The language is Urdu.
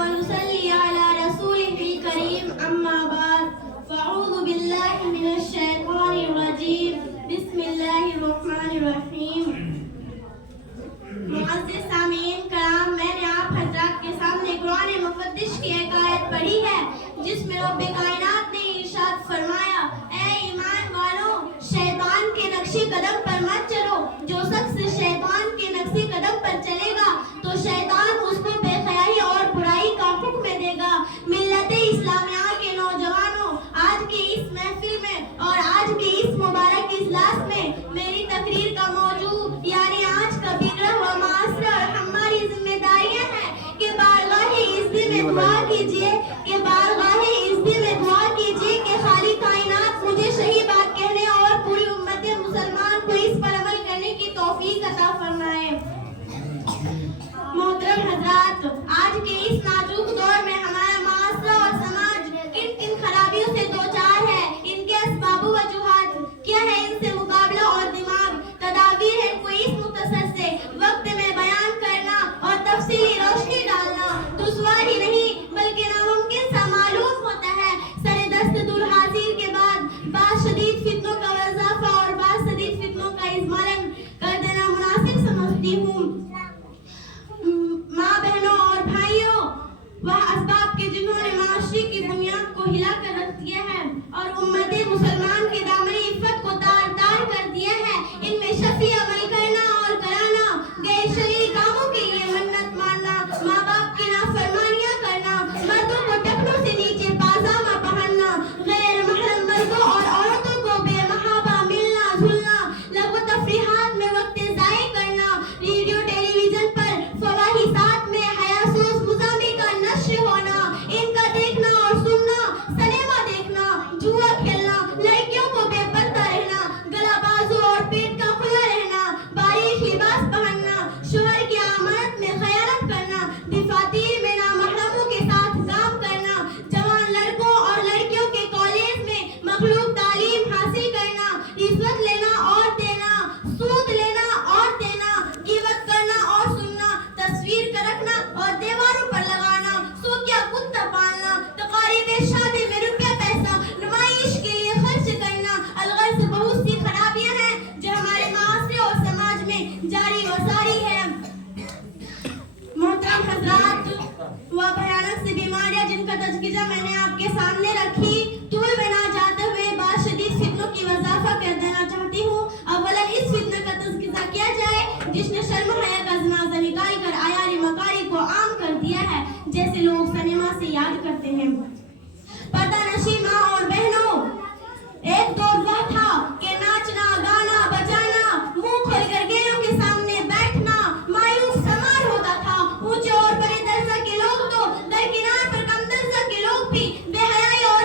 ونصلي على رسوله الكريم أما بعد فأعوذ بالله من الشيطان الرجيم بسم الله الرحمن الرحيم معزز سامعین کرام، میں نے آپ حضرات کے سامنے قرآن مقدس کی ایک آیت پڑھی ہے جس میں رب کائنات نے ارشاد فرمایا، اے ایمان والو، شیطان کے نقش قدم پر مت چلو۔ جو شخص شیطان کے نقش قدم پر چلے گا تو شیطان اس کو بے خیالی اور برائی کا حکم دے گا۔ ملت اسلامیہ کے نوجوانوں، آج کی اس محفل میں اور آج کی اس مبارک اجلاس میں میری تقریر کا موضوع یعنی آج کا بگڑا ہوا معاشرہ اور ہماری ذمہ داریاں ہیں کہ بارگاہ عزت میں دعا کیجیے کہ خالی کائنات مجھے صحیح بات کہنے اور پوری امت مسلمان کو اس پر عمل کرنے کی توفیق عطا فرمائے۔ محترم حضرات، آج کے اس نازک دور میں ہمارا معاشرہ اور سماج کن خرابیوں سے دوچار ہے، ان کے اسباب و وجوہات کیا ہے، ان سے مقابلہ اور دماغ تدابیر ہے کوئی اس مختصر سے وقت میں بیان کرنا اور تفصیلی روشنی ڈالنا دشوار ہی نہیں بلکہ ناممکن سا معلوم ہوتا ہے۔ سر دست حاضر کے بعد بعض شدید فتنوں کا اضافہ اور بعض شدید فتنوں کا اضمارن کر دینا مناسب سمجھتی ہوں۔ ماں بہنوں اور بھائیوں، وہ اسباب کے جنہوں نے معاشرے کی بنیاد کو ہلا کر رکھ دیا ہے اور امت مسلمان کے دامن عفت کو تار تار کر دیا ہے، ان میں شفیع عمل کرنا اور کرانا، غیر شرعی کاموں کے لیے منت ماننا، ماں باپ کی نافرمانیاں کرنا، مردوں کو ٹخنوں سے نیچے پاجامہ پہننا، غیر محرم مردوں اور عورتوں کو بے محابہ ملنا جلنا، لغو و تفریحات میں وقت ضائع کرنا، ریڈیو ٹیلی ویژن پر فواہشات میں حیاسوس مضامین کا نشر ہونا، ان کا دیکھنا اور سننا، سنیما دیکھنا، جوا کھیلنا، لڑکیوں کو بے پردہ رہنا، گلا بازو اور پیٹ کا کھلا رہنا، باریک لباس پہننا، شوہر کی امانت میں خیانت کرنا، دفاتر میں نامحرموں کے ساتھ کام کرنا، جوان لڑکوں اور لڑکیوں کے کالج میں مخلوق تعلیم حاصل کرنا، رشوت لینا اور دینا، سود لینا اور دینا، غیبت کرنا اور سننا، تصویر کا رکھنا اور دیواروں پر لگانا، سوکیا کتا پالنا، تقاریب شادی میں روپیہ پیسہ نمائش کے لیے خرچ کرنا، الغرض بہت سی خرابیاں ہیں جو ہمارے معاشرے اور سماج میں جاری و ساری ہے۔ محترم حضرات، وہ بھیانک سی بیماریاں جن کا تذکرہ میں نے آپ کے سامنے رکھی، طول میں نہ جاتے ہوئے بعض شدید فتنوں کی وضاحت کر دینا چاہتی ہوں۔ اولاً اس فتنہ کا تذکرہ کیا جائے جس نے شرم و حیا کا جنازہ نکال کر عیار مکاری کو عام کر دیا ہے، جیسے لوگ سنیما سے یاد کرتے ہیں۔ پردہ نشی ماں اور بہنوں، ایک دور وہ تھا کہ ناچنا، گانا، بجانا، منہ کھول کر غیروں کے سامنے بیٹھنا مایوس شمار ہوتا تھا۔ اونچے اور بڑے درجہ کے لوگ تو درکنار پر کم درجہ کے لوگ بھی بے حیائی اور